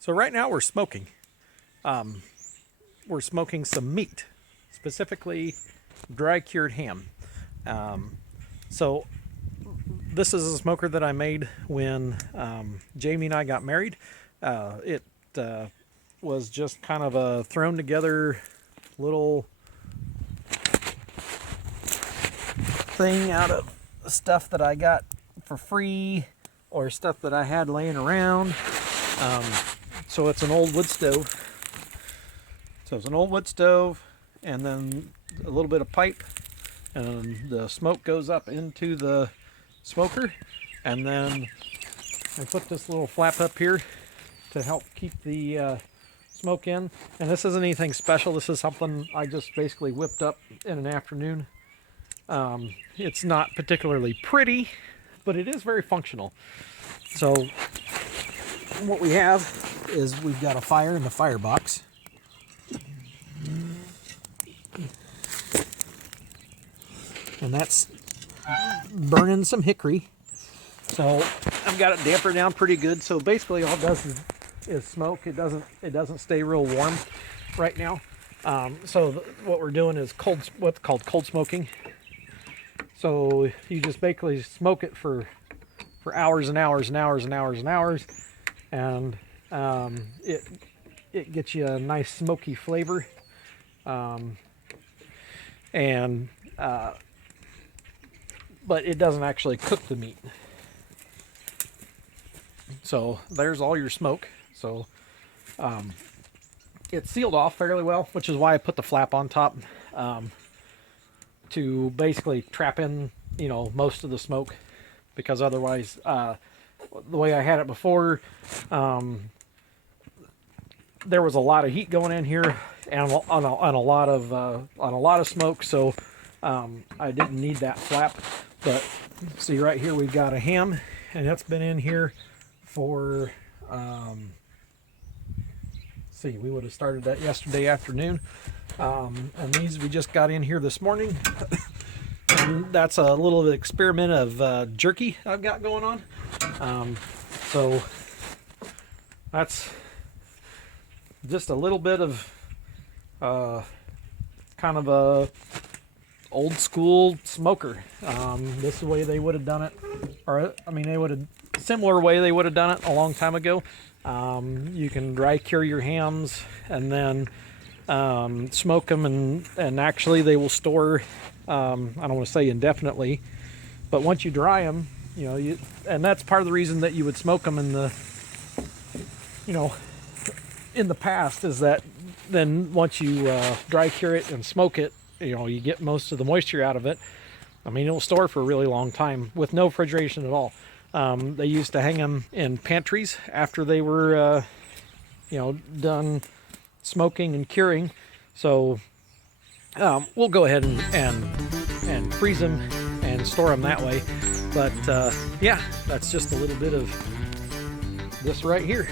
So right now we're smoking. We're smoking some meat, specifically dry cured ham. So this is a smoker that I made when Jamie and I got married. It was just kind of a thrown together little thing out of stuff that I got for free or stuff that I had laying around. So it's an old wood stove. So it's an old wood stove and then a little bit of pipe, and the smoke goes up into the smoker, and then I put this little flap up here to help keep the smoke in. And this isn't anything special. This is something I just basically whipped up in an afternoon. It's not particularly pretty, but it is very functional. So what we have is we've got a fire in the firebox. And that's burning some hickory. So I've got it dampered down pretty good. So basically all it does is smoke. It doesn't stay real warm right now. So what we're doing is what's called cold smoking. So you just basically smoke it for hours and hours and hours and hours and hours, and it gets you a nice smoky flavor, but it doesn't actually cook the meat. So there's all your smoke. So it's sealed off fairly well, which is why I put the flap on top, to basically trap in, most of the smoke, because otherwise, the way I had it before, there was a lot of heat going in here and on a lot of smoke. So I didn't need that flap. But see right here, we've got a ham, and that's been in here for, we would have started that yesterday afternoon. And these we just got in here this morning. And that's a little experiment of jerky I've got going on. So that's just a little bit of kind of a old school smoker. This is the way they would have done it, similar way they would have done it a long time ago. You can dry cure your hams and then smoke them, and actually they will store, I don't want to say indefinitely, but once you dry them, and that's part of the reason that you would smoke them in the past, is that then once you dry cure it and smoke it, you get most of the moisture out of it. It'll store for a really long time with no refrigeration at all. They used to hang them in pantries after they were, done smoking and curing. So we'll go ahead and freeze them and store them that way. But yeah, that's just a little bit of this right here.